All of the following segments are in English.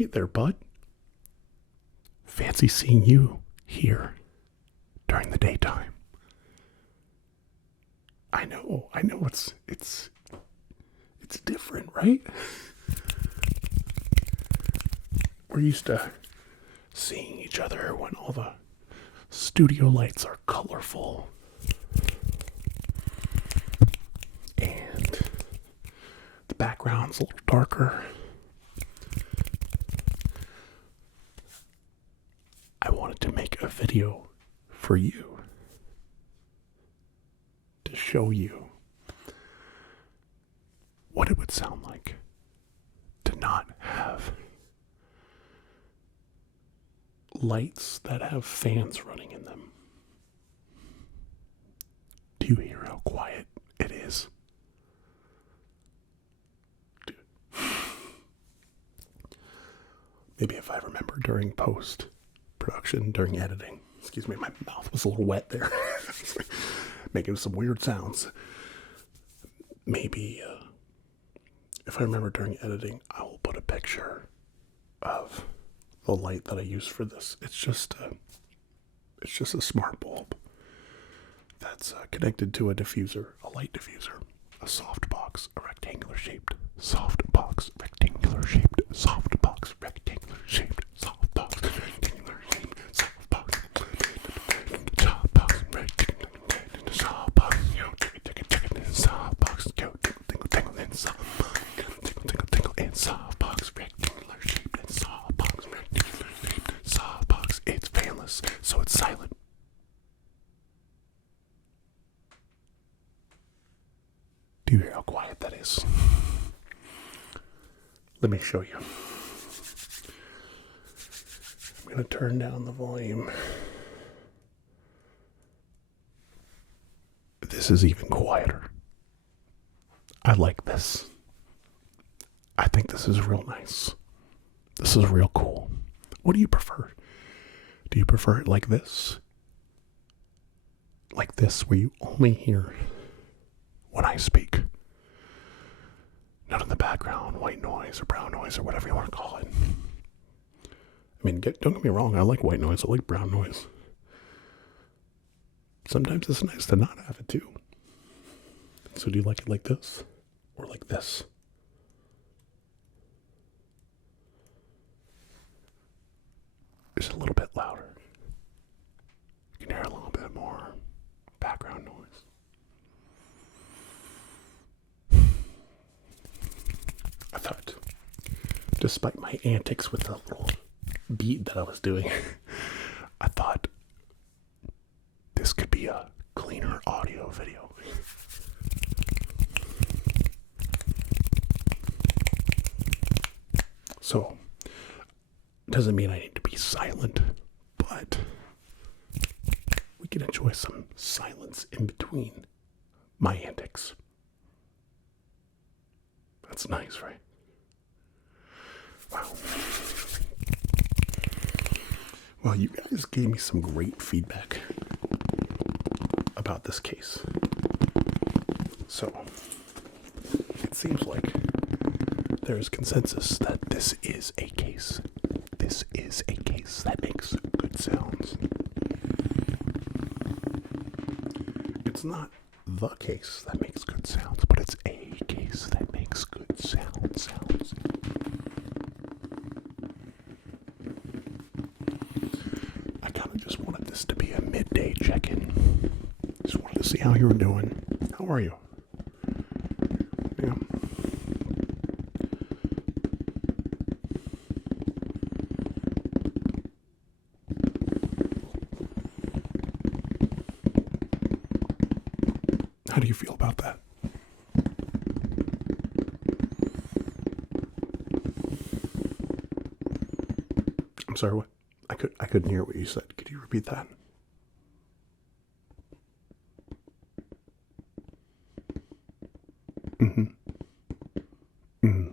Hey there, bud. Fancy seeing you here during the daytime. I know it's different, right? We're used to seeing each other when all the studio lights are colorful and the background's a little darker. I wanted to make a video for you to show you what it would sound like to not have lights that have fans running in them. Do you hear how quiet it is? Dude. Maybe if I remember during post-production, during editing. Excuse me, my mouth was a little wet there. Making some weird sounds. Maybe if I remember during editing, I will put a picture of the light that I use for this. It's just a smart bulb that's connected to a diffuser, a light diffuser, a soft box, a rectangular shaped, soft box, rectangular shaped, soft box, rectangular shaped, soft box, rectangular shaped, soft box, soft box, rectangular soft box, yo, tickle, soft box, yo, tingle, and soft box, tingle, and soft box, rectangular shaped and soft box, rectangular shaped, soft box. It's fanless, so it's silent. Do you hear how quiet that is? Let me show you. I'm going to turn down the volume. This is even quieter. I like this. I think this is real nice. This is real cool. What do you prefer? Do you prefer it like this? Like this, where you only hear when I speak? None in the background, white noise or brown noise or whatever you want to call it. I mean, don't get me wrong, I like white noise, I like brown noise. Sometimes it's nice to not have it too. So do you like it like this? Or like this? It's a little bit louder. You can hear a little bit more background noise. I thought, despite my antics with the little beat that I was doing, I thought this could be a cleaner audio video. So, doesn't mean I need to be silent, but we can enjoy some silence in between my antics. That's nice, right? Wow. Well, you guys gave me some great feedback about this case. So, it seems like there is consensus that this is a case. This is a case that makes good sounds. It's not the case that makes good sounds, but it's a case that makes good sounds. I kind of just wanted this to be a midday check-in. Just wanted to see how you were doing. How are you? Yeah. How do you feel about that? I'm sorry, what? I couldn't hear what you said. Could you repeat that? Mm-hmm. Mm-hmm.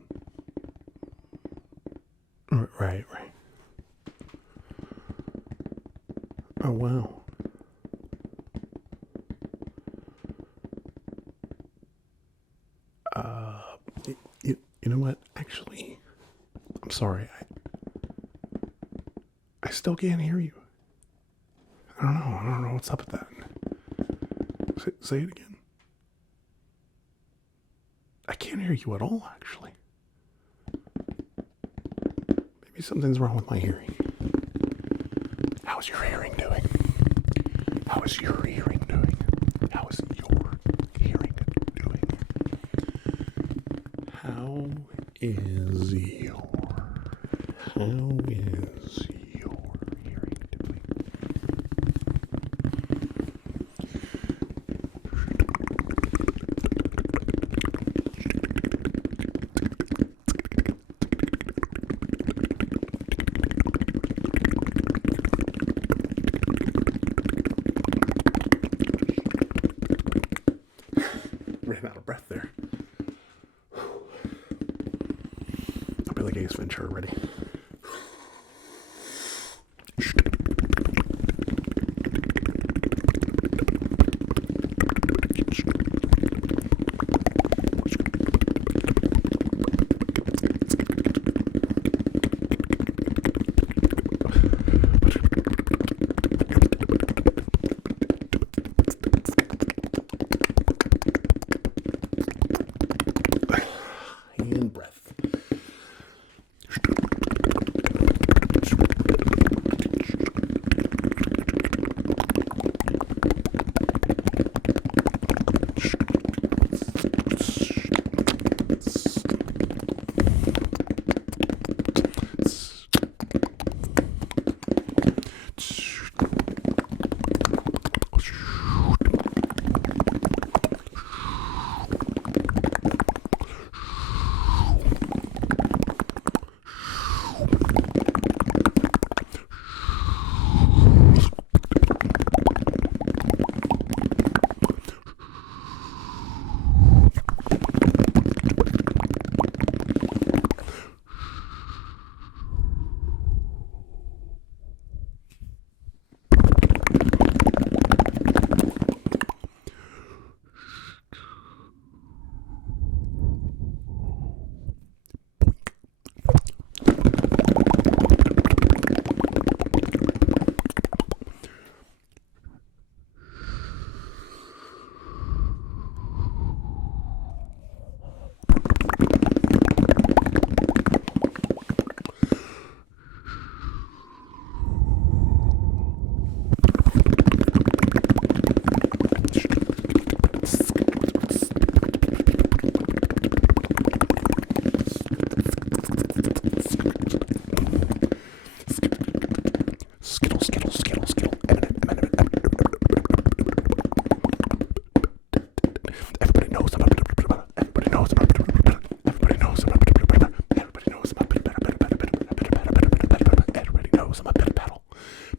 Right. Oh, wow. You know what? Actually, I'm sorry. I still can't hear you. I don't know what's up with that. Say it again. I can't hear you at all, actually. Maybe something's wrong with my hearing. How's your hearing doing? How is your hearing doing? How is your hearing doing? How is your hearing doing? Ran out of breath there. I'll be like Ace Ventura, ready? And breath.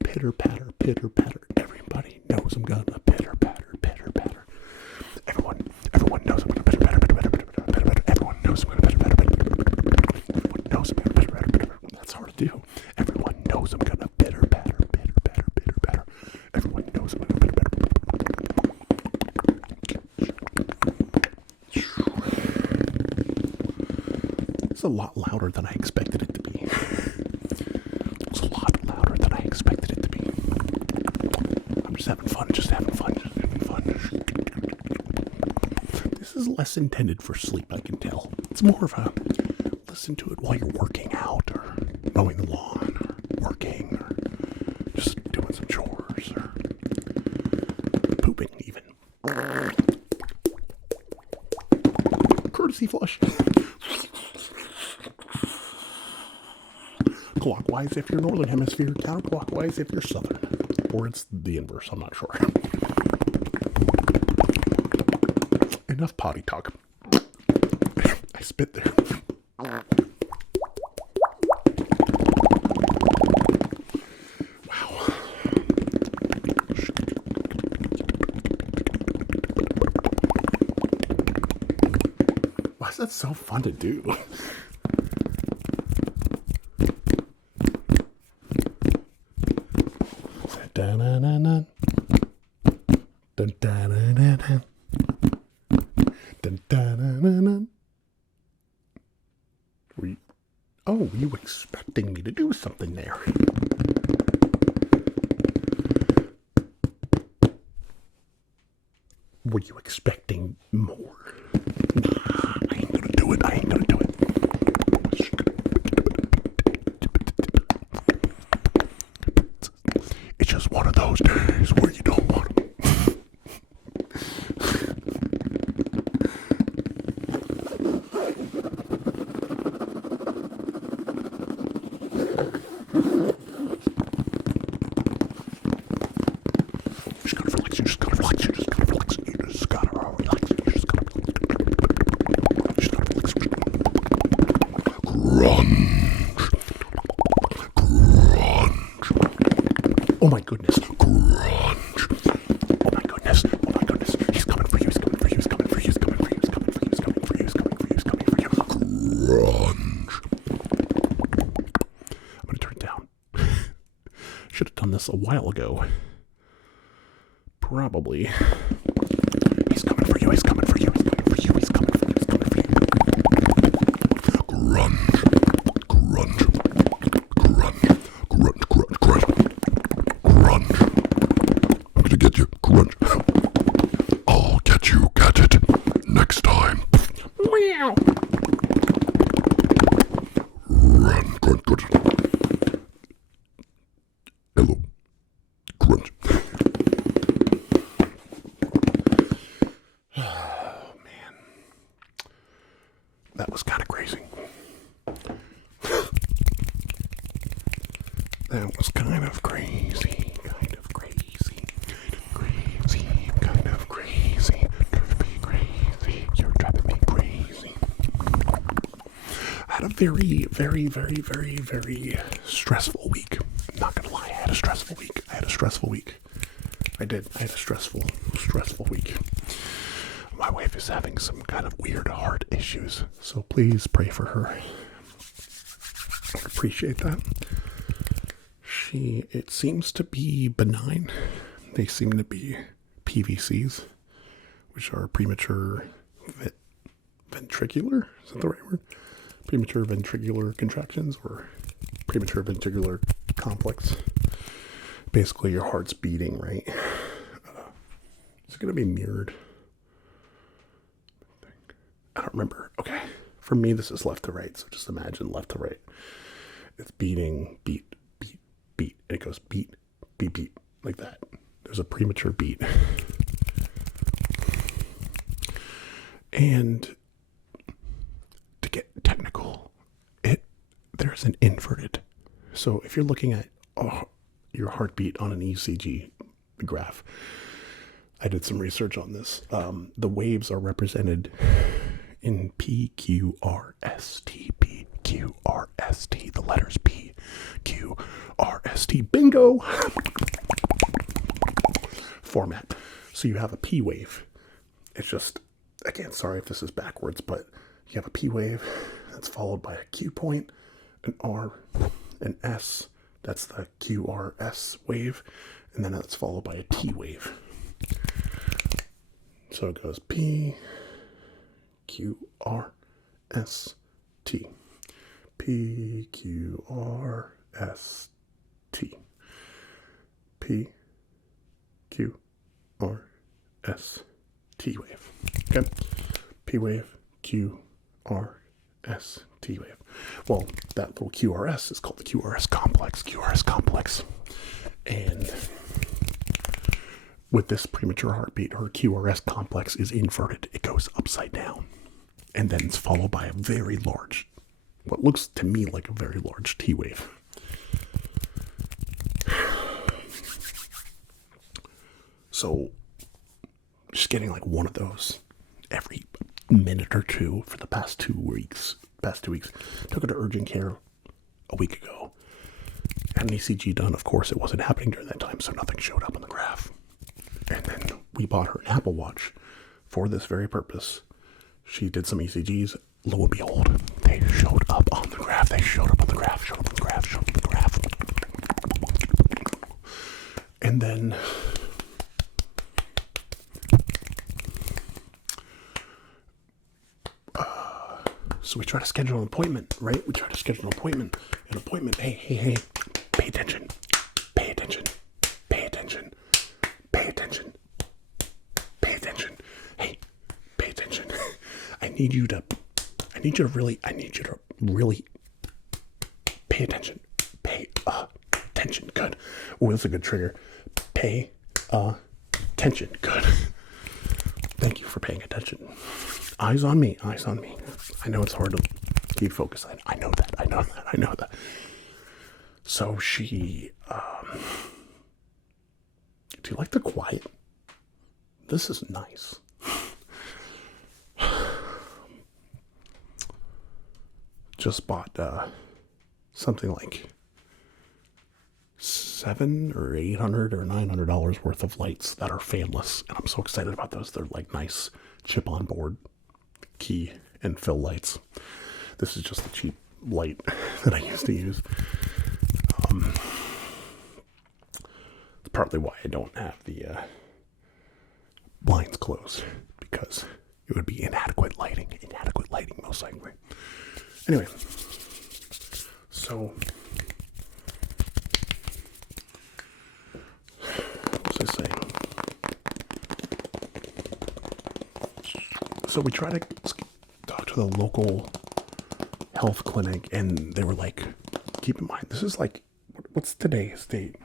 Pitter patter, pitter patter. Everybody knows I'm gonna pitter patter, pitter patter. Everyone knows I'm gonna pitter patter, pitter patter, pitter patter, pitter patter. Everyone knows I'm gonna pitter patter, pitter patter. Everyone knows I'm gonna pitter patter, pitter patter. That's hard to do. Everyone knows I'm gonna pitter patter, pitter patter, pitter patter. Everyone knows I'm gonna pitter patter. It's a lot louder than I expected it to be. It's a lot louder than I expected it to be. I'm just having fun, just having fun, just having fun. This is less intended for sleep, I can tell. It's more of a listen to it while you're working out, or mowing the lawn, or working, or just doing some chores, or pooping even. Courtesy flush. Clockwise if you're northern hemisphere, counterclockwise if you're southern. Or it's the inverse, I'm not sure. Enough potty talk. I spit there. Wow. Why is that so fun to do? Dun-dun-dun-dun. Dun-dun-dun-dun-dun. Dun-dun-dun-dun-dun. Were you expecting me to do something there? Were you expecting more? Nah, I ain't gonna do it. I ain't gonna do it. It's just one of those days where you don't want them. Oh my goodness. Grunge. Oh my goodness. Oh my goodness. He's coming for you. He's coming for you. He's coming for you. He's coming for you. He's coming for you. He's coming for you. He's coming for you. He's coming for you. Grunge. I'm going to turn it down. Should have done this a while ago. Probably. He's coming for you. He's coming for you. He's coming for you. He's coming for you. He's coming for you. Grunge. Grunge. Grunge. Grunge. Grunge. Grunge. Grunge. I'm gonna get you. Grunge. I'll get you. Get it. Next time. Meow. Run. Grunge. Grunge. Hello. Grunge. Oh, man. That was kind of crazy. That was kind of crazy. Kind of crazy. Crazy. Kind of crazy. Driving me crazy. You're driving me crazy. I had a very, very, very, very, very stressful week. I'm not gonna lie, I had a stressful week. I did. I had a stressful week. My wife is having some kind of weird heart issues, so please pray for her. I appreciate that. It seems to be benign. They seem to be PVCs, which are premature ventricular. Is that the right word? Premature ventricular contractions or premature ventricular complex. Basically, your heart's beating, right? Is it going to be mirrored? I don't remember. Okay. For me, this is left to right, so just imagine left to right. It's beating, beat. It goes beat, beat, beat, like that. There's a premature beat. And to get technical, there's an inverted. So if you're looking at your heartbeat on an ECG graph, I did some research on this. The waves are represented in P, Q, R, S, T, P, Q, R, S, T. The letters P, Q, R, S, T. Bingo! Format. So you have a P wave. It's just, again, sorry if this is backwards, but you have a P wave that's followed by a Q point, an R, an S. That's the QRS wave. And then that's followed by a T wave. So it goes P, Q, R, S, T. P, Q, R, S, T. P, Q, R, S, T wave. Okay? P wave, Q, R, S, T wave. Well, that little QRS is called the QRS complex. And with this premature heartbeat, her QRS complex is inverted. It goes upside down. And then it's followed by a very large, what looks to me like a very large T wave. So, just getting like one of those every minute or two for the past 2 weeks. Took her to urgent care a week ago. Had an ECG done. Of course, it wasn't happening during that time, so nothing showed up on the graph. And then we bought her an Apple Watch for this very purpose. She did some ECGs. Lo and behold, they showed up on the graph. And then so we try to schedule an appointment, right? An appointment. Hey. Pay attention. need you to really pay attention. Pay attention. Good. Oh, that's a good trigger. Pay attention. Good. Thank you for paying attention. Eyes on me. Eyes on me. I know it's hard to keep focused. I know that. So she, do you like the quiet? This is nice. Just bought something like $700 or $800 or $900 worth of lights that are fanless, and I'm so excited about those. They're like nice chip on board key and fill lights. This is just the cheap light that I used to use. It's partly why I don't have the blinds closed, because it would be inadequate lighting most likely. Anyway, so what was I saying? So we try to talk to the local health clinic, and they were like, keep in mind, this is like, what's today's date?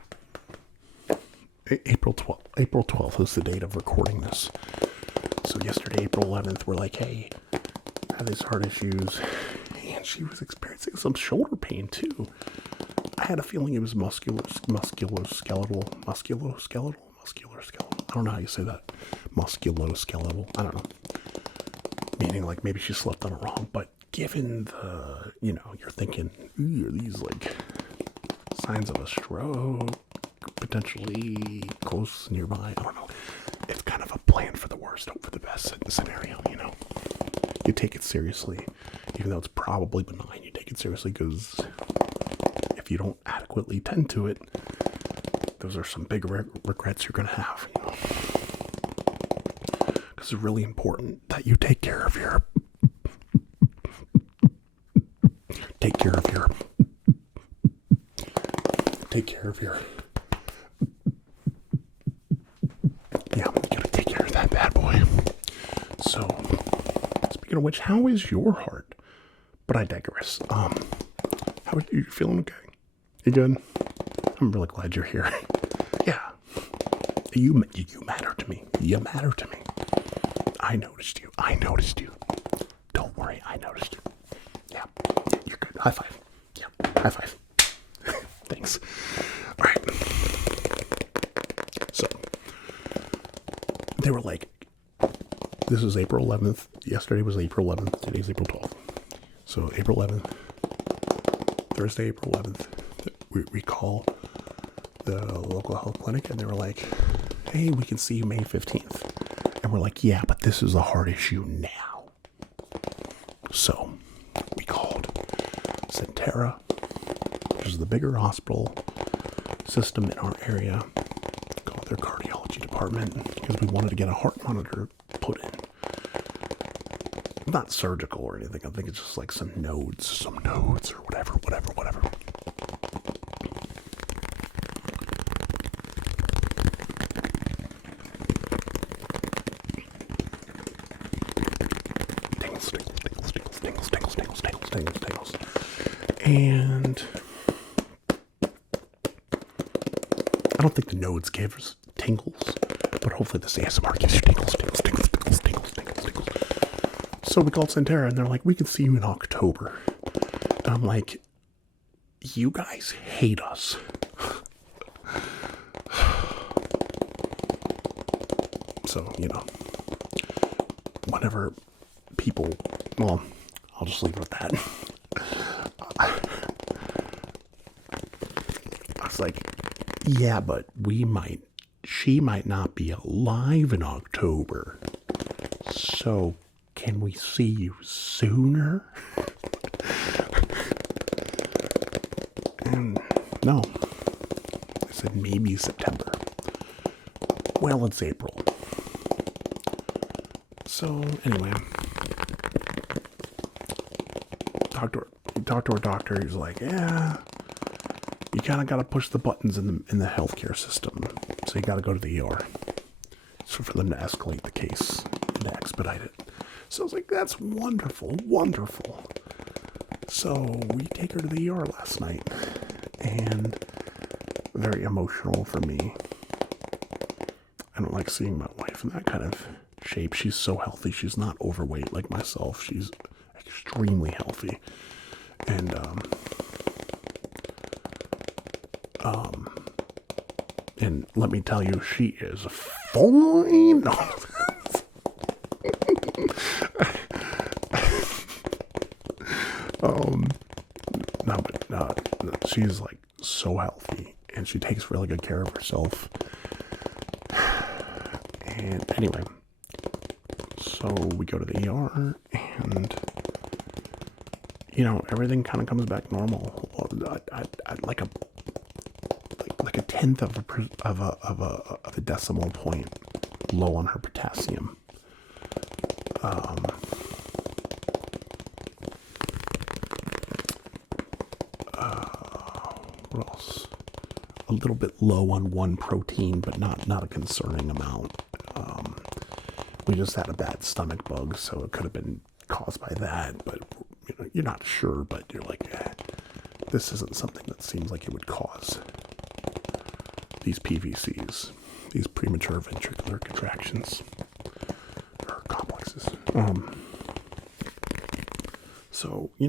April 12th is the date of recording this. So yesterday, April 11th, we're like, hey, I have these heart issues. And she was experiencing some shoulder pain too. I had a feeling it was musculoskeletal. I don't know how you say that. Musculoskeletal. I don't know. Meaning like maybe she slept on it wrong. But given the, you're thinking, ooh, are these like signs of a stroke? Potentially close nearby. I don't know. It's kind of a plan for the worst, hope for the best scenario, You take it seriously, even though it's probably benign. You take it seriously because if you don't adequately tend to it, those are some big regrets you're going to have, Because it's really important that you take care of your yeah, you gotta take care of that bad boy. So, speaking of which, how is your heart? But I digress. How are you feeling? Okay? You good? I'm really glad you're here. Yeah. You matter to me. You matter to me. I noticed you. Don't worry, I noticed you. Yeah, you're good. High five. Yeah, high five. Thanks. All right. So, they were like, this is April 11th. Yesterday was April 11th. Today's April 12th. So April 11th, Thursday, April 11th, we call the local health clinic, and they were like, hey, we can see you May 15th. And we're like, yeah, but this is a heart issue now. So we called Centera, which is the bigger hospital system in our area, called their cardiology department, because we wanted to get a heart monitor put in. Not surgical or anything. I think it's just like some nodes or whatever. Tingles. And I don't think the nodes gave us tingles, but hopefully this ASMR gives you tingles. So we called Centera, and they're like, we can see you in October. And I'm like, you guys hate us. So, whenever people, well, I'll just leave it at that. I was like, yeah, but she might not be alive in October. So, can we see you sooner? And no. I said maybe September. Well, it's April. So, anyway. Talked to our doctor. He's like, yeah, you kind of got to push the buttons in the healthcare system. So you got to go to the ER. So for them to escalate the case and expedite it. So I was like, that's wonderful, wonderful. So we take her to the ER last night, and very emotional for me. I don't like seeing my wife in that kind of shape. She's so healthy. She's not overweight like myself. She's extremely healthy. And let me tell you, she is fine. No, she's like so healthy, and she takes really good care of herself. And anyway, so we go to the ER, and everything kind of comes back normal. Like a tenth of a decimal point low on her potassium. What else? A little bit low on one protein, but not a concerning amount. We just had a bad stomach bug, so it could have been caused by that. But you're not sure. But you're like, this isn't something that seems like it would cause these PVCs, these premature ventricular contractions or complexes. So they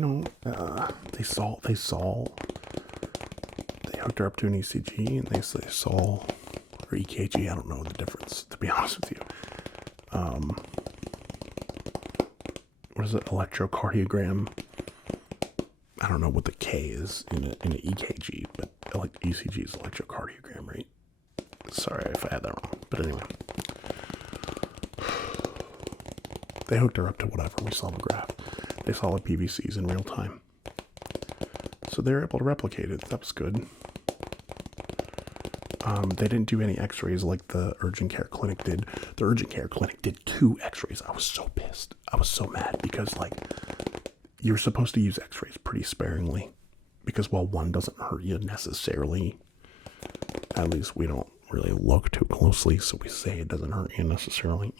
hooked her up to an ECG, and they saw, or EKG, I don't know the difference, to be honest with you. What is it, electrocardiogram? I don't know what the K is in an EKG, but ECG is electrocardiogram, right? Sorry if I had that wrong, but anyway. They hooked her up to whatever, we saw the graph. They saw the PVCs in real time. So they're able to replicate it, that was good. They didn't do any x-rays like the urgent care clinic did. The urgent care clinic did 2 x-rays. I was so pissed. I was so mad because, you're supposed to use x-rays pretty sparingly. Because while one doesn't hurt you necessarily, at least we don't really look too closely, so we say it doesn't hurt you necessarily,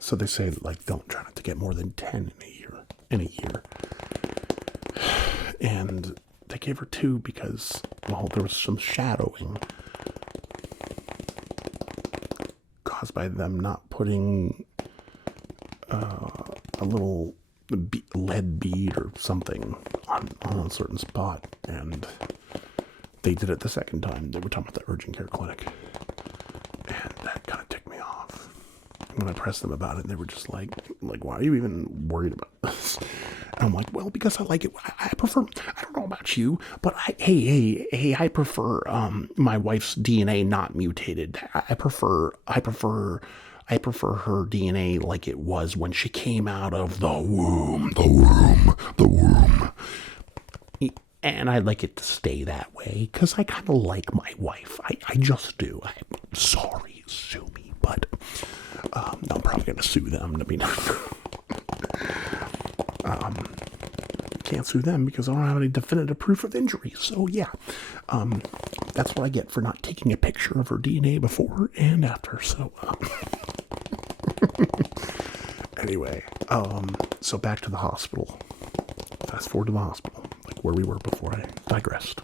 So they say, don't try not to get more than 10 in a year. And they gave her 2 because, there was some shadowing caused by them not putting a little lead bead or something on a certain spot. And they did it the second time. They were talking about the urgent care clinic. And that kind of ticked me off. When I pressed them about it, they were just like, why are you even worried about this? And I'm like, well, because I like it. I prefer, I don't know about you, but I prefer my wife's DNA not mutated. I prefer her DNA like it was when she came out of the womb. And I like it to stay that way because I kind of like my wife. I just do. I'm sorry, sue me, but I'm probably going to sue them. Can't sue them because I don't have any definitive proof of injury. So yeah, that's what I get for not taking a picture of her DNA before and after. So anyway, so back to the hospital. Fast forward to the hospital, where we were before I digressed.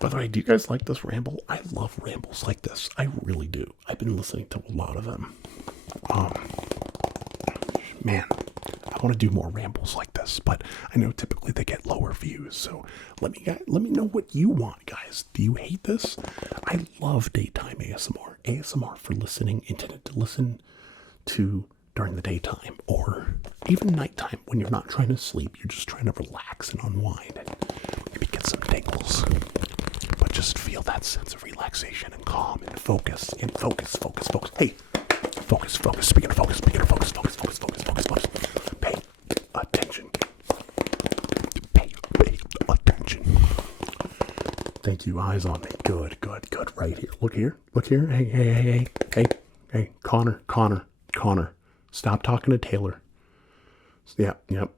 By the way, do you guys like this ramble? I love rambles like this. I really do. I've been listening to a lot of them. Man, I want to do more rambles like this, but I know typically they get lower views. So let me know what you want, guys. Do you hate this? I love daytime ASMR. ASMR for listening, intended to listen to during the daytime or even nighttime when you're not trying to sleep. You're just trying to relax and unwind and maybe get some tingles. But just feel that sense of relaxation and calm and focus. Hey, focus. Speaking of focus. Pay attention. Pay attention. Thank you. Eyes on me. Good. Right here. Look here. Hey. Connor. Stop talking to Taylor. Yep.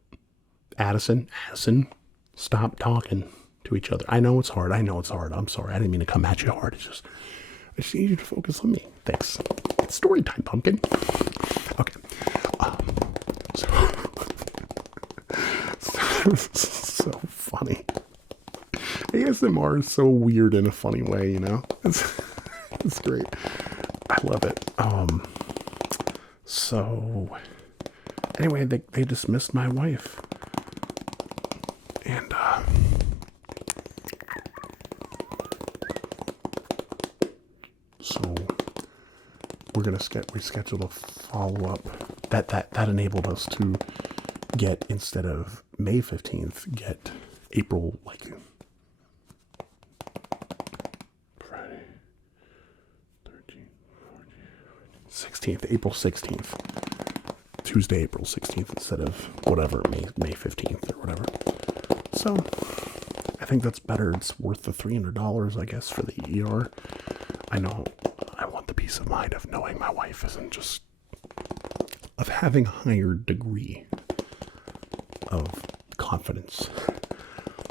Addison. Stop talking to each other. I know it's hard. I'm sorry. I didn't mean to come at you hard. It's just I just need you to focus on me. Thanks. It's story time, pumpkin. Okay. So funny. ASMR is so weird in a funny way, you know? It's great. I love it. So anyway, they dismissed my wife. And so we're gonna reschedule a follow-up. That enabled us to get, instead of May 15th, get April, like, Friday 13th, 14th, 16th, April 16th, Tuesday, April 16th, instead of whatever, May 15th or whatever. So I think that's better. It's worth the $300, I guess, for the ER. I know I want the peace of mind of knowing my wife isn't just, of having a higher degree of confidence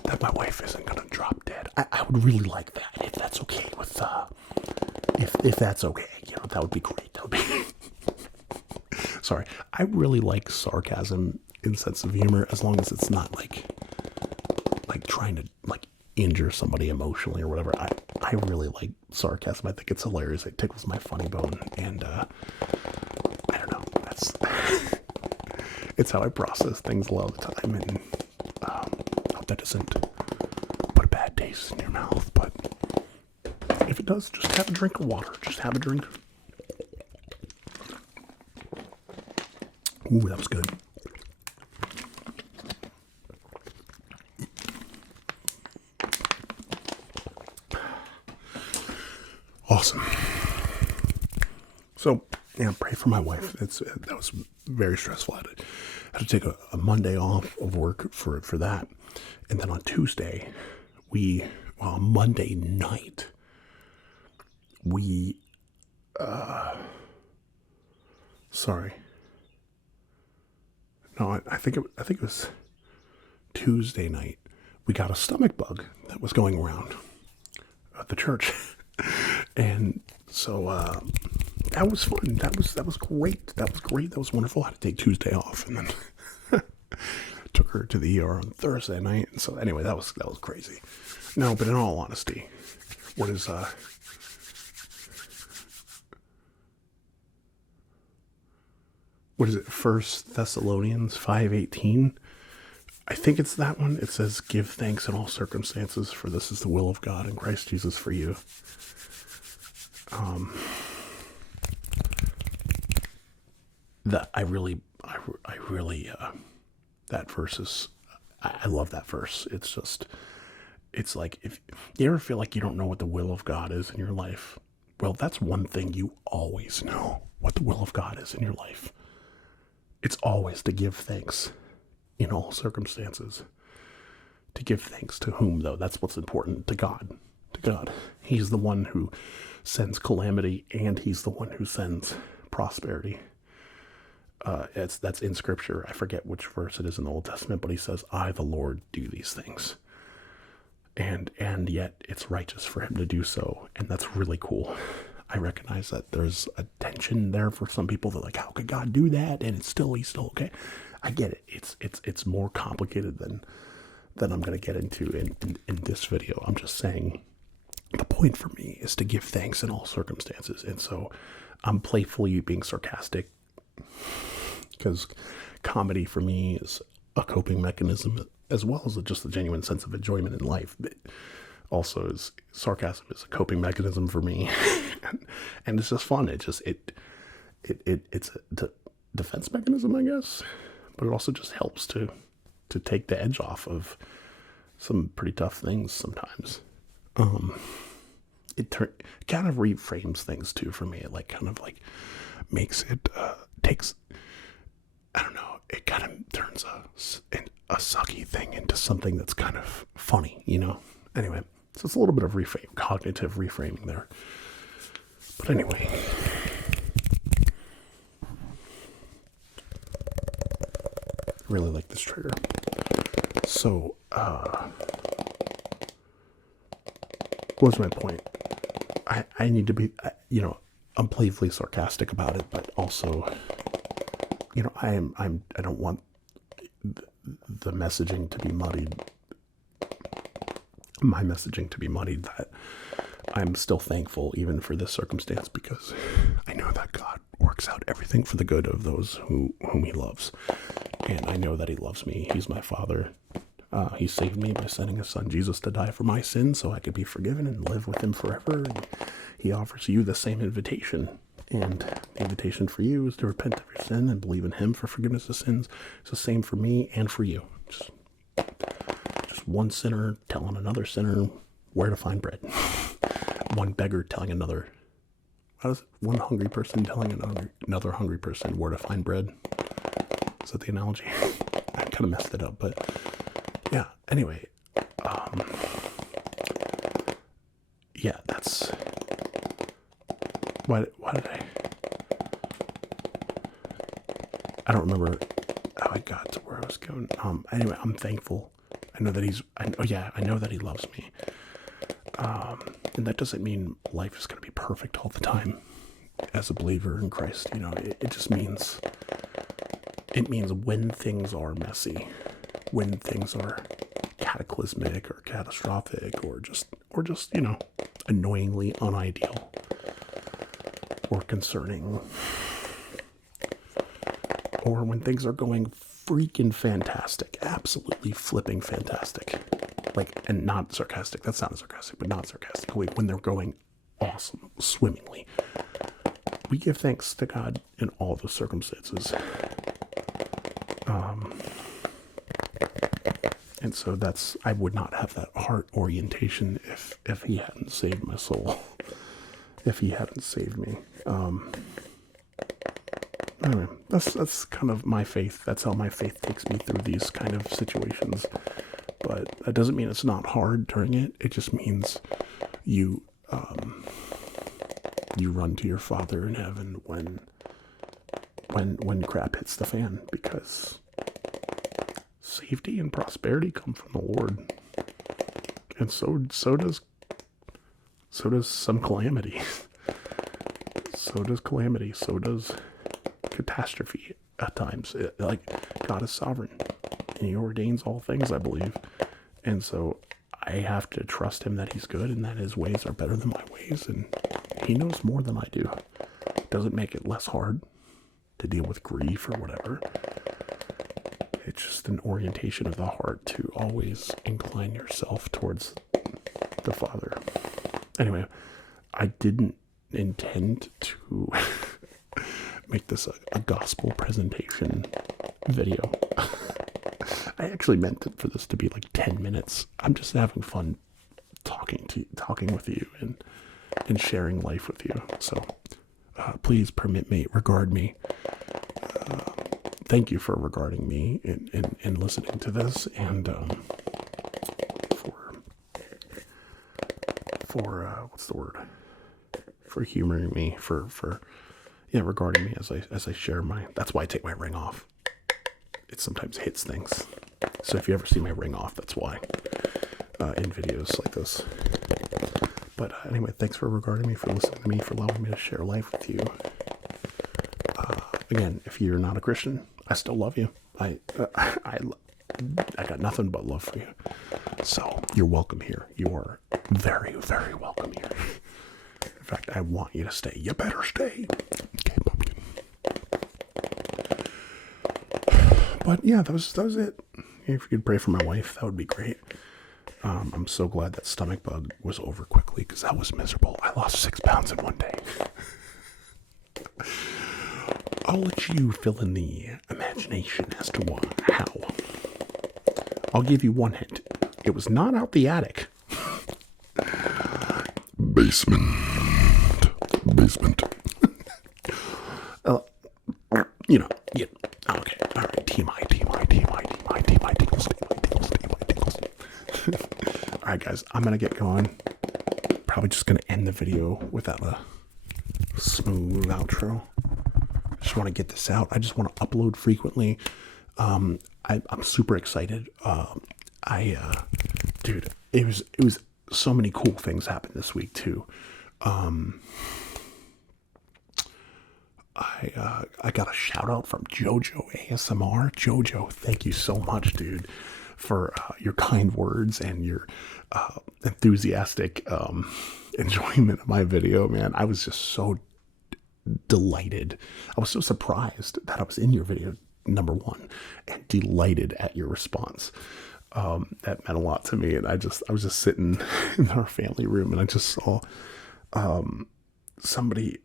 that my wife isn't gonna drop dead. I would really like that, if that's okay with if that's okay, you know, that would be great. That would be sorry. I really like sarcasm and sense of humor, as long as it's not like trying to like injure somebody emotionally or whatever. I really like sarcasm. I think it's hilarious. It tickles my funny bone, and I don't know, that's it's how I process things a lot of the time, and hope that doesn't put a bad taste in your mouth, but if it does, just have a drink of water. Just have a drink. Ooh, that was good. Awesome. So, yeah, pray for my wife. That was very stressful. I had to take a Monday off of work for that. And then on Tuesday, Monday night, sorry. No, I think it was Tuesday night. We got a stomach bug that was going around at the church. And so that was fun. That was great. That was great. That was wonderful. I had to take Tuesday off, and then took her to the ER on Thursday night. And so anyway, that was crazy. No, but in all honesty, what is it? 1 Thessalonians 5:18. I think it's that one. It says, "Give thanks in all circumstances, for this is the will of God in Christ Jesus for you." That I really, that verse is, I love that verse. It's like, if you ever feel like you don't know what the will of God is in your life, well, that's one thing you always know what the will of God is in your life. It's always to give thanks in all circumstances. To give thanks to whom, though? That's what's important. To God. To God. He's the one who sends calamity, and he's the one who sends prosperity. That's in Scripture. I forget which verse it is in the Old Testament, but he says, "I, the Lord, do these things." And yet it's righteous for him to do so, and that's really cool. I recognize that there's a tension there for some people. They're like, how could God do that? And he's still okay. I get it. It's more complicated than I'm going to get into in this video. I'm just saying, the point for me is to give thanks in all circumstances. And so I'm playfully being sarcastic, because comedy for me is a coping mechanism, as well as just a genuine sense of enjoyment in life. But also, sarcasm is a coping mechanism for me, and it's just fun. It's a defense mechanism, I guess, but it also just helps to take the edge off of some pretty tough things sometimes. It kind of reframes things too for me. It makes it takes, I don't know, it kind of turns a sucky thing into something that's kind of funny, you know? Anyway, so it's a little bit of cognitive reframing there. But anyway, really like this trigger. So, what was my point? I need to be, I'm playfully sarcastic about it, but also, I don't want the messaging to be muddied, my messaging to be muddied, that I'm still thankful even for this circumstance, because I know that God works out everything for the good of those whom he loves. And I know that he loves me. He's my Father. He saved me by sending his son Jesus to die for my sins so I could be forgiven and live with him forever. And he offers you the same invitation. And the invitation for you is to repent of your sin and believe in him for forgiveness of sins. It's the same for me and for you. Just one sinner telling another sinner where to find bread. One beggar telling another, one hungry person telling another hungry person where to find bread. Is that the analogy? I kind of messed it up, but yeah, anyway, yeah, that's, why did I don't remember how I got to where I was going. Anyway, I'm thankful. I know that I know that he loves me. And that doesn't mean life is going to be perfect all the time as a believer in Christ. It just means, when things are messy, when things are cataclysmic or catastrophic or just annoyingly unideal or concerning, or when things are going freaking fantastic, absolutely flipping fantastic, and not sarcastic. That sounded sarcastic, but not sarcastic. When they're going awesome, swimmingly, we give thanks to God in all the circumstances. And so I would not have that heart orientation if he hadn't saved my soul, if he hadn't saved me. Anyway, that's kind of my faith. That's how my faith takes me through these kind of situations. But that doesn't mean it's not hard during it. It just means you run to your Father in heaven when crap hits the fan, because safety and prosperity come from the Lord, and so does some calamity. So does calamity. So does catastrophe at times. God is sovereign, and he ordains all things, I believe. And so I have to trust him that he's good and that his ways are better than my ways, and he knows more than I do. Doesn't make it less hard to deal with grief or whatever. It's just an orientation of the heart to always incline yourself towards the Father. Anyway, I didn't intend to make this a gospel presentation video. I actually meant for this to be like 10 minutes. I'm just having fun talking with you and sharing life with you. So please regard me. Thank you for regarding me and listening to this, and for what's the word? For humoring me, for regarding me as I share that's why I take my ring off. It sometimes hits things. So if you ever see my ring off, that's why, in videos like this. But anyway, thanks for regarding me, for listening to me, for allowing me to share life with you. Again, if you're not a Christian, I still love you. I got nothing but love for you. So you're welcome here. You are very, very welcome here. In fact, I want you to stay. You better stay. Okay, pumpkin. But yeah, that was it. If you could pray for my wife, that would be great. I'm so glad that stomach bug was over quickly, because that was miserable. I lost 6 pounds in one day. I'll let you fill in the imagination as to how. I'll give you one hint. It was not out the attic. Basement. Yeah. Okay. All right. TMI, tingles. All right, guys. I'm going to get going. Probably just going to end the video without a smooth outro. I just want to get this out. I just want to upload frequently. I'm super excited. Dude, it was so many cool things happened this week too. I got a shout out from Jojo ASMR. Jojo, thank you so much, dude, for your kind words and your enthusiastic enjoyment of my video, man. I was just so delighted. I was so surprised that I was in your video, number one, and delighted at your response. That meant a lot to me, and I was just sitting in our family room, and I just saw somebody.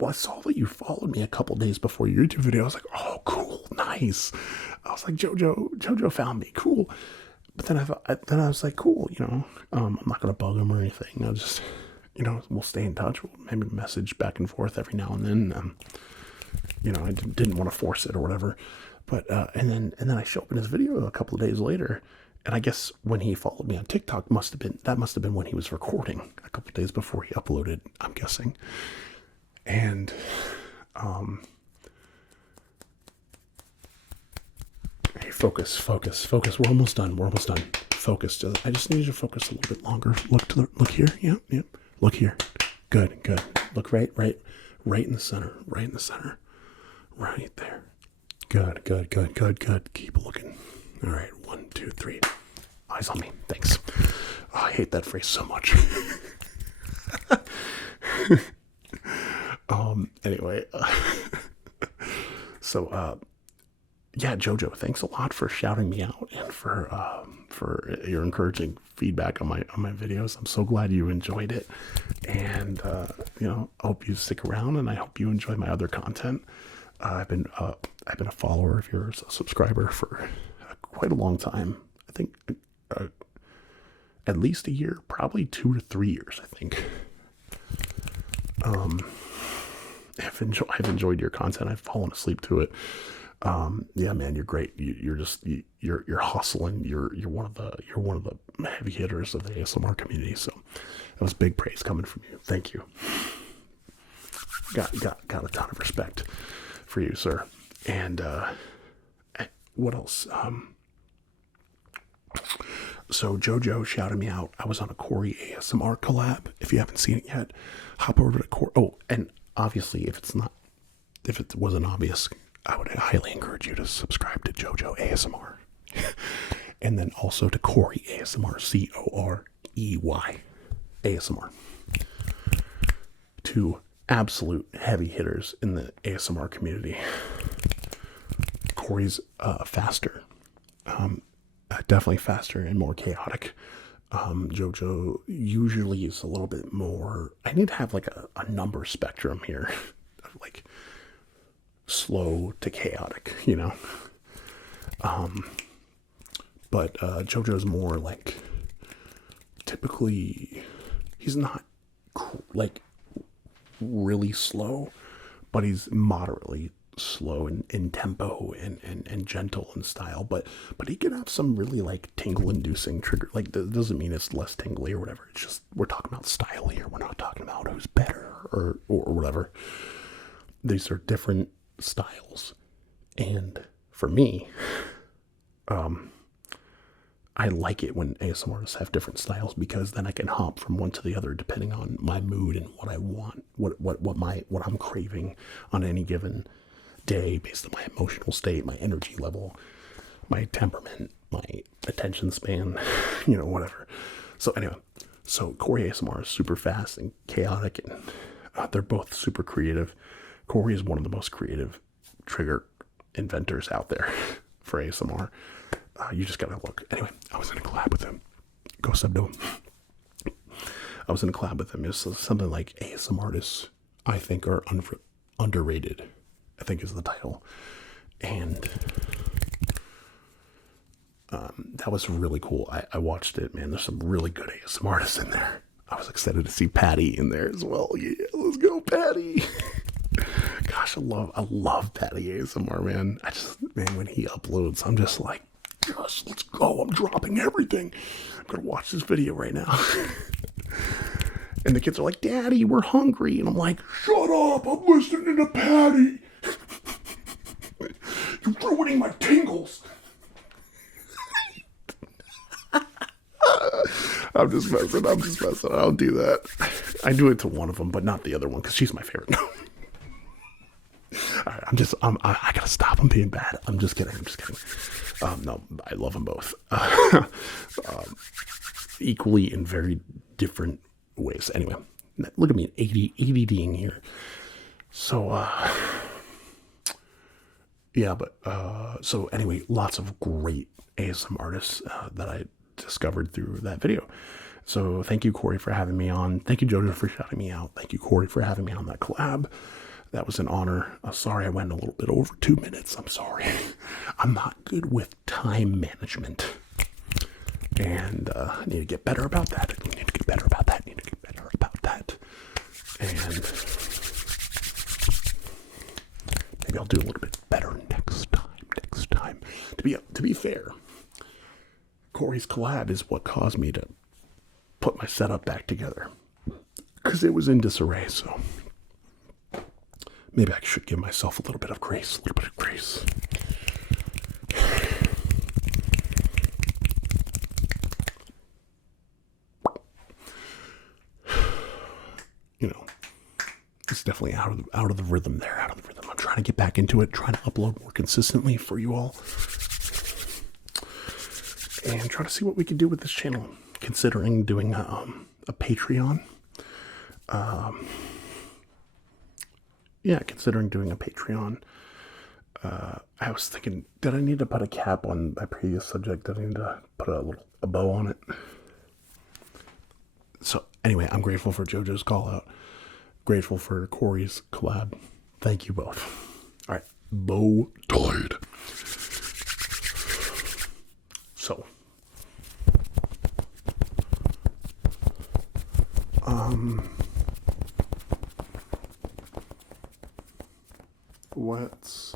Well, I saw that you followed me a couple days before your YouTube video. I was like, oh, cool, nice. I was like, Jojo found me, cool. But then I was like, cool, I'm not gonna bug him or anything. I'll just, we'll stay in touch. We'll maybe message back and forth every now and then. I didn't want to force it or whatever. But and then I show up in his video a couple of days later, and I guess when he followed me on TikTok must have been when he was recording a couple of days before he uploaded, I'm guessing. And hey, focus. We're almost done. Focus. I just need you to focus a little bit longer. Look here. Yep. Look here. Good. Look right in the center. Right there. Good. Keep looking. All right. 1, 2, 3. Eyes on me. Thanks. Oh, I hate that phrase so much. Anyway, so yeah, Jojo, thanks a lot for shouting me out and for your encouraging feedback on my videos. I'm so glad you enjoyed it, and I hope you stick around, and I hope you enjoy my other content. I've been a follower of yours, a subscriber for quite a long time. I think at least a year, probably 2 or 3 years. I think. I've enjoyed your content. I've fallen asleep to it. Yeah, man, you're great. You're hustling. You're one of the heavy hitters of the ASMR community. So that was big praise coming from you. Thank you. Got a ton of respect for you, sir. And what else? So Jojo shouted me out. I was on a Corey ASMR collab. If you haven't seen it yet, hop over to Corey. Oh, and obviously, if it wasn't obvious, I would highly encourage you to subscribe to Jojo ASMR. And then also to Corey ASMR, Corey ASMR. Two absolute heavy hitters in the ASMR community. Corey's faster. Definitely faster and more chaotic. Jojo usually is a little bit more. I need to have like a number spectrum here of like slow to chaotic, but Jojo's more like, typically he's not like really slow, but he's moderately slow in tempo and gentle in style, but he can have some really like tingle inducing trigger. Like, that doesn't mean it's less tingly or whatever. It's just, we're talking about style here. We're not talking about who's better or whatever. These are different styles, and for me, I like it when ASMRs have different styles, because then I can hop from one to the other depending on my mood and what I want, what I'm craving on any given day, based on my emotional state, my energy level, my temperament, my attention span, whatever. So anyway, Corey ASMR is super fast and chaotic, and they're both super creative. Corey is one of the most creative trigger inventors out there for ASMR. You just gotta look. Anyway, I was in a collab with him. Go sub to him. I was in a collab with him. It's something like ASMR artists, I think, are underrated, I think is the title. And that was really cool. I watched it, man. There's some really good ASMR artists in there. I was excited to see Patty in there as well. Yeah, let's go, Patty. Gosh, I love Patty ASMR, man. When he uploads, I'm just like, yes, let's go. I'm dropping everything. I'm gonna watch this video right now. And the kids are like, Daddy, we're hungry. And I'm like, shut up, I'm listening to Patty. You're ruining my tingles. I'm just messing. I don't do that. I do it to one of them, but not the other one because she's my favorite. All right, I gotta stop. I'm being bad. I'm just kidding. No, I love them both. Equally in very different ways. Anyway, look at me, ADDing here. So, yeah, but, so anyway, lots of great ASM artists that I discovered through that video. So thank you, Corey, for having me on. Thank you, Jojo, for shouting me out. Thank you, Corey, for having me on that collab. That was an honor. Sorry I went a little bit over 2 minutes. I'm sorry. I'm not good with time management. And I need to get better about that. And maybe I'll do a little bit better next time. To be fair, Corey's collab is what caused me to put my setup back together. Because it was in disarray, so maybe I should give myself a little bit of grace. You know, it's definitely out of the rhythm there, I'm trying to get back into it, trying to upload more consistently for you all. And try to see what we can do with this channel, considering doing a Patreon. Considering doing a Patreon. I was thinking, did I need to put a cap on my previous subject? Did I need to put a bow on it? So anyway, I'm grateful for Jojo's call out. Grateful for Corey's collab. Thank you both. All right, bow tied. So, what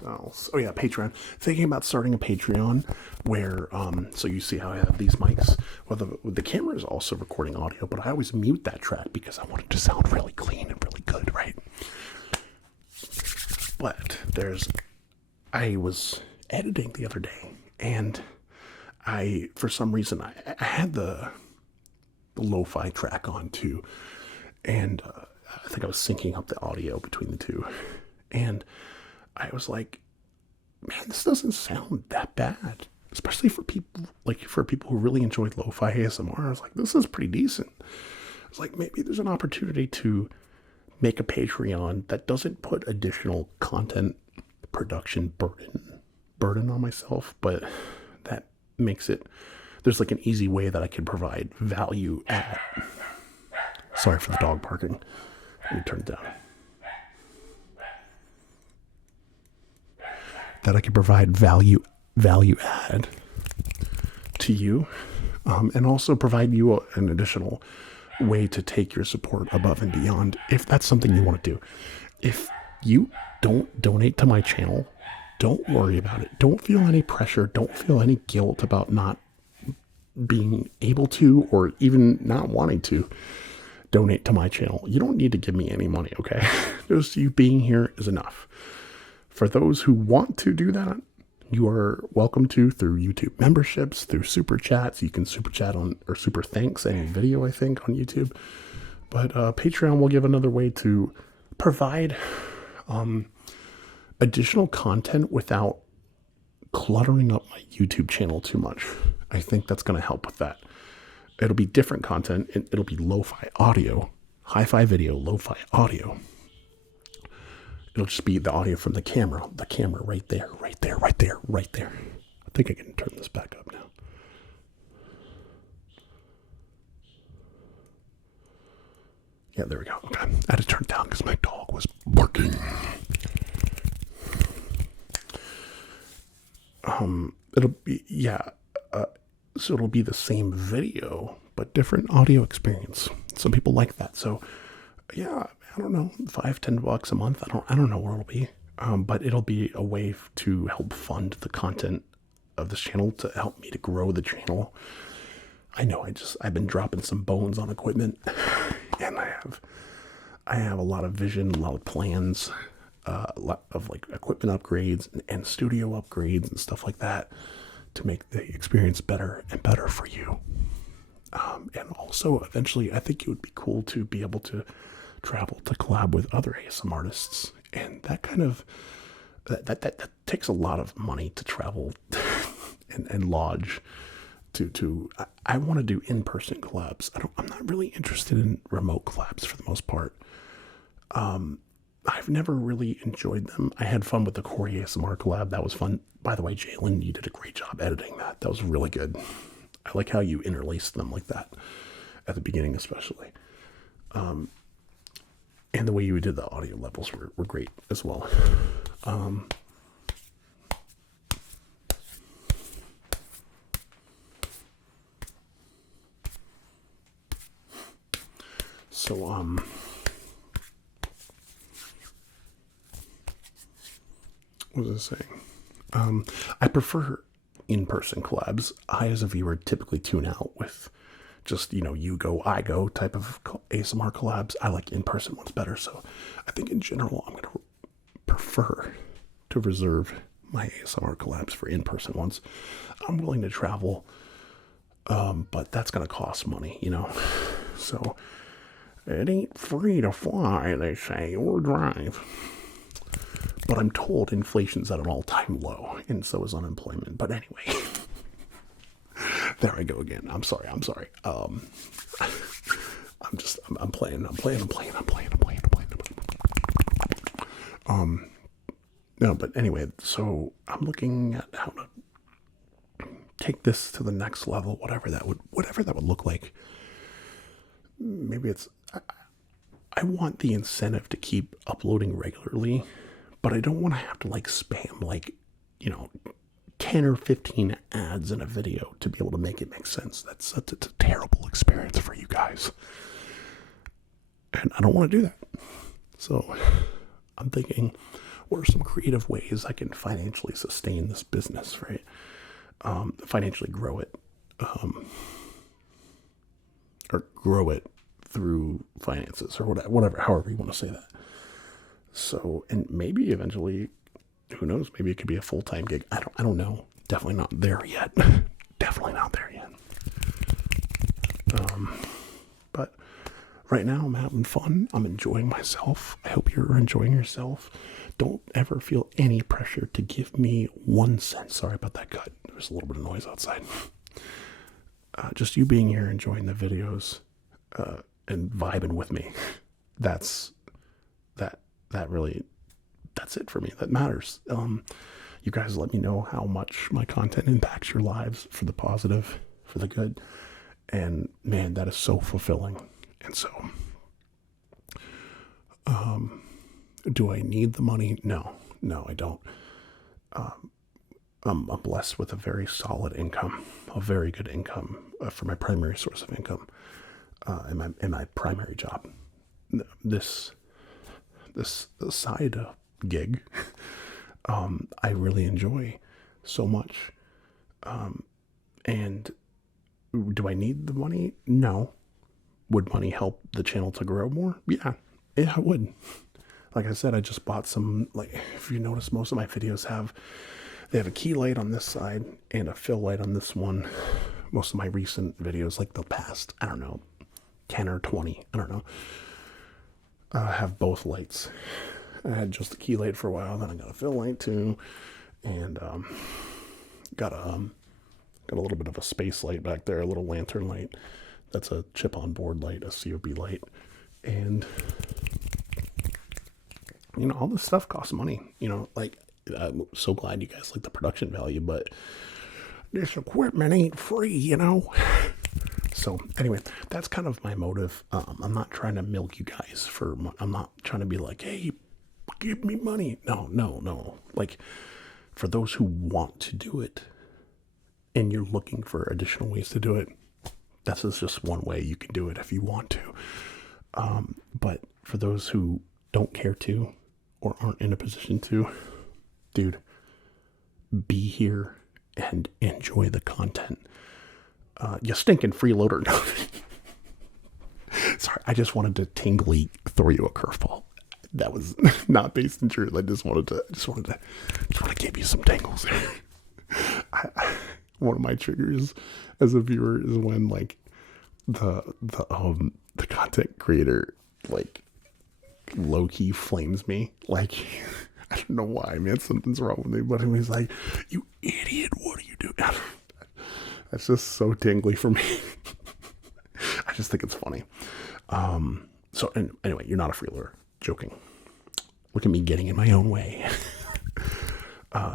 else? Oh yeah, Patreon. Thinking about starting a Patreon where, so you see how I have these mics. Well, the camera is also recording audio, but I always mute that track because I want it to sound really clean and really good, right? But I was editing the other day, and for some reason, I had the lo-fi track on too, and I think I was syncing up the audio between the two, and I was like, man, this doesn't sound that bad, especially for people who really enjoy lo-fi ASMR. I was like, this is pretty decent. I was like, maybe there's an opportunity to make a Patreon that doesn't put additional content production burden on myself, but that makes it, there's like an easy way that I can provide value at. Sorry for the dog barking. Let me turn it down. That I can provide value add to you, and also provide you an additional way to take your support above and beyond, if that's something you want to do. If you don't donate to my channel, don't worry about it. Don't feel any pressure. Don't feel any guilt about not being able to, or even not wanting to donate to my channel. You don't need to give me any money, okay? Just you being here is enough. For those who want to do that, you are welcome to through YouTube memberships, through super chats. You can super chat on, or super thanks any video, I think, on YouTube. But Patreon will give another way to provide additional content without cluttering up my YouTube channel too much. I think that's going to help with that. It'll be different content, and it'll be lo-fi audio, hi-fi video, lo-fi audio. It'll just be the audio from the camera right there. I think I can turn this back up now. Yeah, there we go. Okay. I had to turn it down because my dog was barking. It'll be, so it'll be the same video, but different audio experience. Some people like that. So, yeah, I don't know, $5-10 a month. I don't know where it'll be. But it'll be a way to help fund the content of this channel, to help me to grow the channel. I know I've been dropping some bones on equipment, and I have a lot of vision, a lot of plans, a lot of like equipment upgrades and studio upgrades and stuff like that to make the experience better and better for you. And also, eventually, I think it would be cool to be able to travel to collab with other ASM artists. And that kind of, that takes a lot of money to travel and lodge to I want to do in-person collabs. I'm not really interested in remote collabs for the most part. I've never really enjoyed them. I had fun with the Corey ASMR collab. That was fun. By the way, Jalen, you did a great job editing that. That was really good. I like how you interlaced them like that at the beginning, especially. And the way you did the audio levels were great as well. So, what was I saying? I prefer in-person collabs. I, as a viewer, typically tune out with just, you go, I go type of ASMR collabs. I like in-person ones better. So I think in general, I'm going to prefer to reserve my ASMR collabs for in-person ones. I'm willing to travel, but that's going to cost money, So it ain't free to fly, they say, or drive. But I'm told inflation's at an all-time low, and so is unemployment. But anyway, there I go again. I'm sorry. I'm playing. No, but anyway, so I'm looking at how to take this to the next level, whatever that would look like. Maybe I want the incentive to keep uploading regularly, but I don't want to have to spam 10 or 15 ads in a video to be able to make it make sense. That's a terrible experience for you guys. And I don't want to do that. So I'm thinking, what are some creative ways I can financially sustain this business, right? Financially grow it. Or grow it through finances, or whatever, however you want to say that. So, and maybe eventually, who knows, maybe it could be a full-time gig. I don't know. Definitely not there yet. Definitely not there yet. But right now I'm having fun. I'm enjoying myself. I hope you're enjoying yourself. Don't ever feel any pressure to give me 1 cent. Sorry about that cut. There's a little bit of noise outside. Just you being here, enjoying the videos, and vibing with me. That's it for me. That matters. You guys let me know how much my content impacts your lives, for the positive, for the good. And man, that is so fulfilling. And so, do I need the money? No, I don't. I'm blessed with a very solid income, a very good income for my primary source of income, in my primary job. This side gig, I really enjoy so much. And do I need the money? No. Would money help the channel to grow more? Yeah, it would. Like I said, I just bought some, if you notice, most of my videos they have a key light on this side and a fill light on this one. Most of my recent videos, the past, 10 or 20, have both lights. I had just the key light for a while, then I got a fill light too, and got a little bit of a space light back there, a little lantern light. That's a chip on board light, a COB light, and all this stuff costs money. I'm so glad you guys like the production value, but this equipment ain't free, So anyway, that's kind of my motive. I'm not trying to milk you guys I'm not trying to be like, hey, give me money. No. For those who want to do it and you're looking for additional ways to do it, this is just one way you can do it if you want to. But for those who don't care to or aren't in a position to, dude, be here and enjoy the content. You stinking freeloader. No. Sorry, I just wanted to tingly throw you a curveball. That was not based in truth. I just wanted to give you some tingles. One of my triggers as a viewer is when the content creator like low key flames me. Like I don't know why, man. Something's wrong with me, but he's like, "You idiot! What are you doing?" That's just so tingly for me. I just think it's funny. So anyway, you're not a freeloader. Joking. Look at me getting in my own way.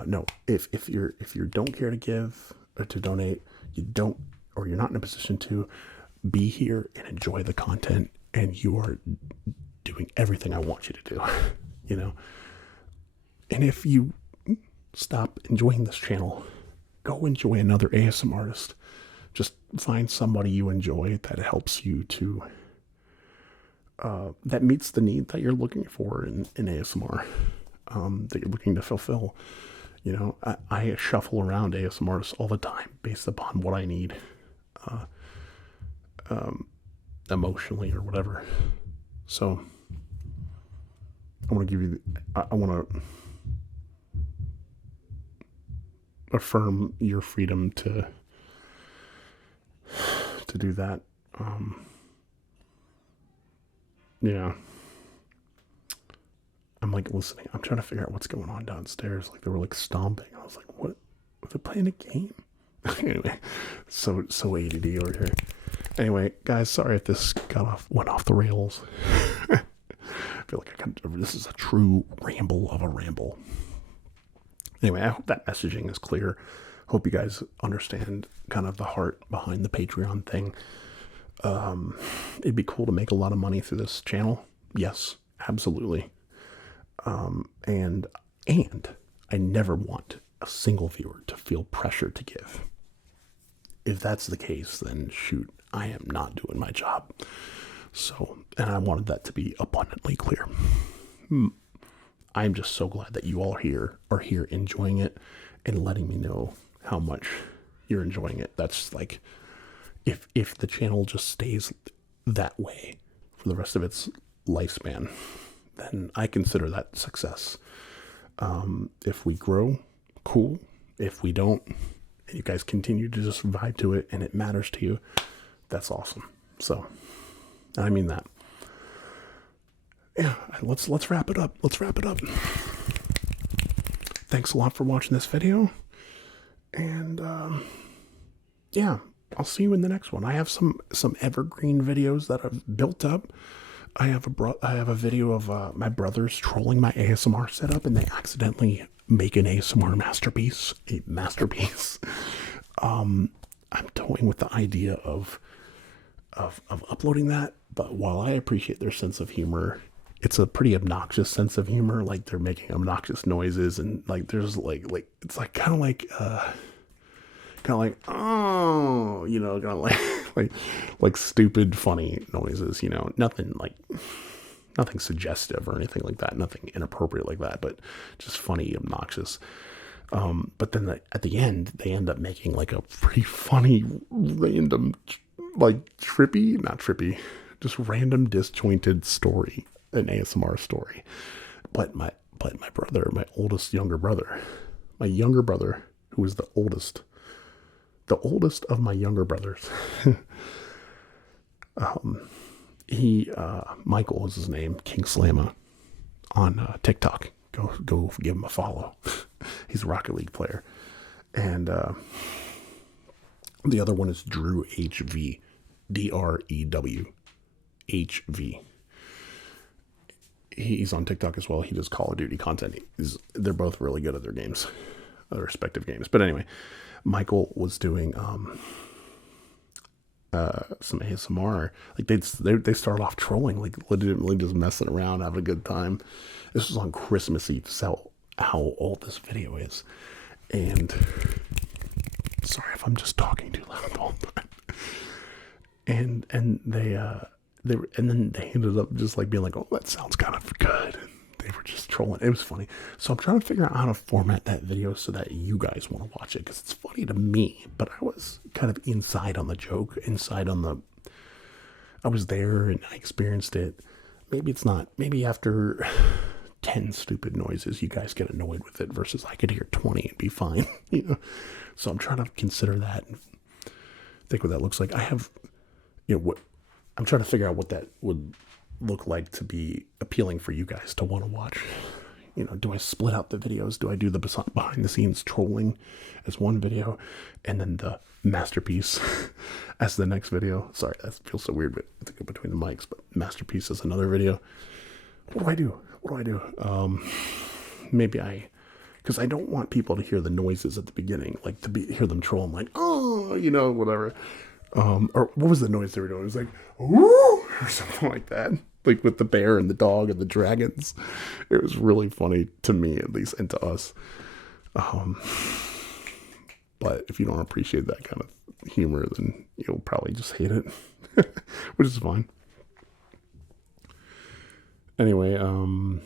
No, if you don't care to give or to donate, you don't, or you're not in a position to be here and enjoy the content, and you are doing everything I want you to do, you know. And if you stop enjoying this channel, go enjoy another ASMR artist. Just find somebody you enjoy that helps you to, that meets the need that you're looking for in ASMR, that you're looking to fulfill. You know, I shuffle around ASMR artists all the time based upon what I need, emotionally or whatever. So I want to give you, I want to affirm your freedom to do that. Yeah. I'm like listening. I'm trying to figure out what's going on downstairs. Like they were like stomping. I was like, what? Were they playing a game? Anyway, so ADD over here. Anyway, guys, sorry if this went off the rails. I feel like this is a true ramble of a ramble. Anyway, I hope that messaging is clear. Hope you guys understand kind of the heart behind the Patreon thing. It'd be cool to make a lot of money through this channel. Yes, absolutely. And I never want a single viewer to feel pressure to give. If that's the case, then shoot, I am not doing my job. So, and I wanted that to be abundantly clear. I'm just so glad that you all are here enjoying it and letting me know how much you're enjoying it. That's like, if the channel just stays that way for the rest of its lifespan, then I consider that success. If we grow, cool. If we don't, and you guys continue to just vibe to it and it matters to you, that's awesome. So, I mean that. Yeah, let's wrap it up. Let's wrap it up. Thanks a lot for watching this video. And, yeah, I'll see you in the next one. I have some evergreen videos that I've built up. I have a video of my brothers trolling my ASMR setup, and they accidentally make an ASMR masterpiece. A masterpiece. I'm toying with the idea of uploading that, but while I appreciate their sense of humor, it's a pretty obnoxious sense of humor. Like they're making obnoxious noises, and like there's like it's like kind of like oh, you know, kind of like stupid funny noises, you know, nothing suggestive or anything like that, nothing inappropriate like that, but just funny, obnoxious. But then at the end they end up making like a pretty funny random, like not trippy, just random disjointed story, an ASMR story. But my brother, my younger brother, who is the oldest of my younger brothers, Michael is his name, King Slamma, on TikTok. Go give him a follow. He's a Rocket League player. And the other one is Drew HV, DREW HV. He's on TikTok as well. He does Call of Duty content. They're both really good at their games, their respective games. But anyway, Michael was doing some ASMR. Like they started off trolling, like legitimately just messing around, having a good time. This was on Christmas Eve. So how old this video is, and sorry if I'm just talking too loud all the time. And then they ended up just like being like, oh, that sounds kind of good. And they were just trolling. It was funny. So I'm trying to figure out how to format that video so that you guys want to watch it, because it's funny to me, but I was kind of inside on the joke, I was there and I experienced it. Maybe it's not. Maybe after 10 stupid noises, you guys get annoyed with it, versus I could hear 20 and be fine. You know? So I'm trying to consider that and think what that looks like. I have, what I'm trying to figure out what that would look like to be appealing for you guys to want to watch. Do I split out the videos? Do I do the behind the scenes trolling as one video and then the masterpiece as the next video? Sorry, that feels so weird, but I think between the mics, but masterpiece is another video. What do I do? Maybe because I don't want people to hear the noises at the beginning, like hear them trolling, like, oh, whatever. Or what was the noise they were doing? It was like, ooh, or something like that. Like with the bear and the dog and the dragons. It was really funny to me, at least, and to us. But if you don't appreciate that kind of humor, then you'll probably just hate it, which is fine. Anyway, man,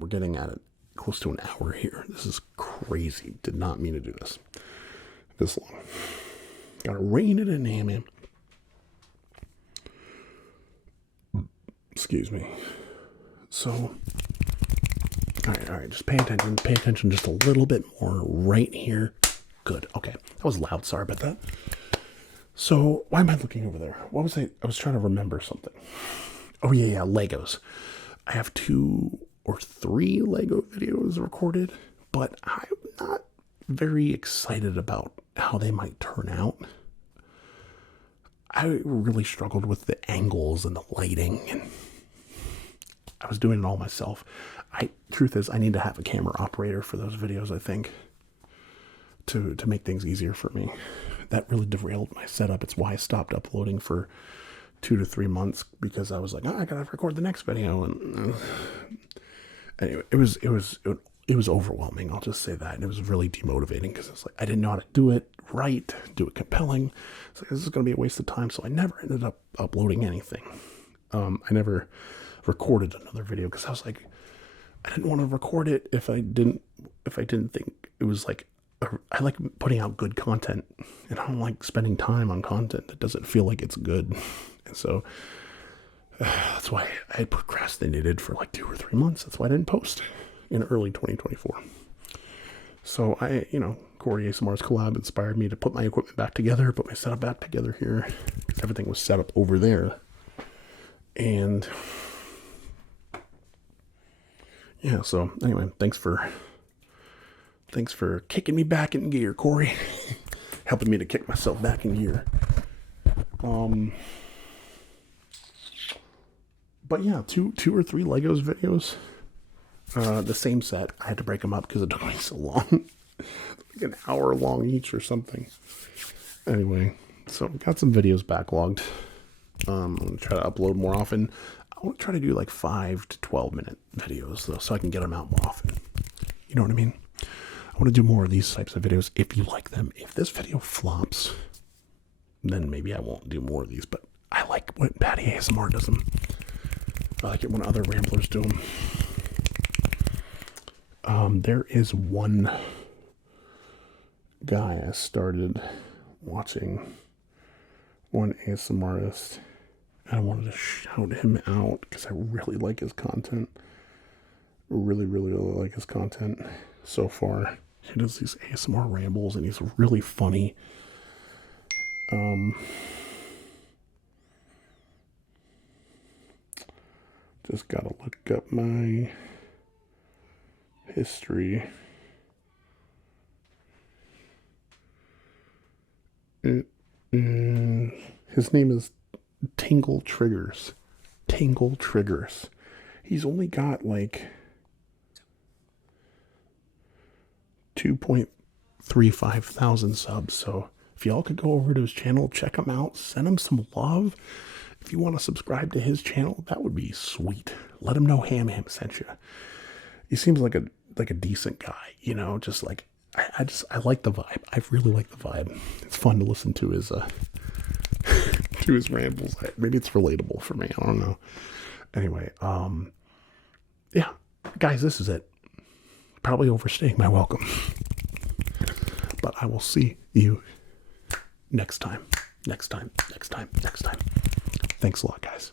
we're getting at it close to an hour here. This is crazy. Did not mean to do this long. Gotta rein it in, Hamham. Excuse me. So, all right, just pay attention just a little bit more right here. Good, okay. That was loud, sorry about that. So, why am I looking over there? What was I was trying to remember something. Oh, yeah, Legos. I have 2 or 3 Lego videos recorded, but I'm not very excited about how they might turn out. I really struggled with the angles and the lighting, and I was doing it all myself. Truth is, I need to have a camera operator for those videos, I think, to make things easier for me. That really derailed my setup. It's why I stopped uploading for 2 to 3 months, because I was like, I gotta record the next video, and anyway, it was overwhelming. I'll just say that, and it was really demotivating because it's like I didn't know how to do it right, do it compelling. It's like, this is going to be a waste of time, so I never ended up uploading anything. I never recorded another video because I was like, I didn't want to record it if I didn't think it was like, I like putting out good content, and I don't like spending time on content that doesn't feel like it's good. And so that's why I procrastinated for like 2 or 3 months. That's why I didn't post in early 2024. So Corey ASMR's collab inspired me to put my equipment back together, put my setup back together here, because everything was set up over there. And yeah, so anyway, thanks for kicking me back in gear, Corey. Helping me to kick myself back in gear. But yeah, two or 3 Legos videos. The same set. I had to break them up because it took me so long. Like an hour long each or something. Anyway, so got some videos backlogged. I'm going to try to upload more often. I want to try to do like 5 to 12 minute videos, though, so I can get them out more often. You know what I mean? I want to do more of these types of videos if you like them. If this video flops, then maybe I won't do more of these, but I like when Patty ASMR does them. I like it when other ramblers do them. There is one guy I started watching, one ASMRist, and I wanted to shout him out because I really like his content. Really, really, really like his content so far. He does these ASMR rambles, and he's really funny. Just gotta look up my history. His name is Tingles. Tingle Triggers. He's only got like 2.35 thousand subs, so if y'all could go over to his channel, check him out, send him some love. If you want to subscribe to his channel, that would be sweet. Let him know Hamham sent you. He seems like a decent guy, just like I like the vibe. I really like the vibe. It's fun to listen to his to his rambles. Maybe it's relatable for me. I don't know. Anyway, yeah, guys, this is it. Probably overstaying my welcome, but I will see you next time. Thanks a lot, guys.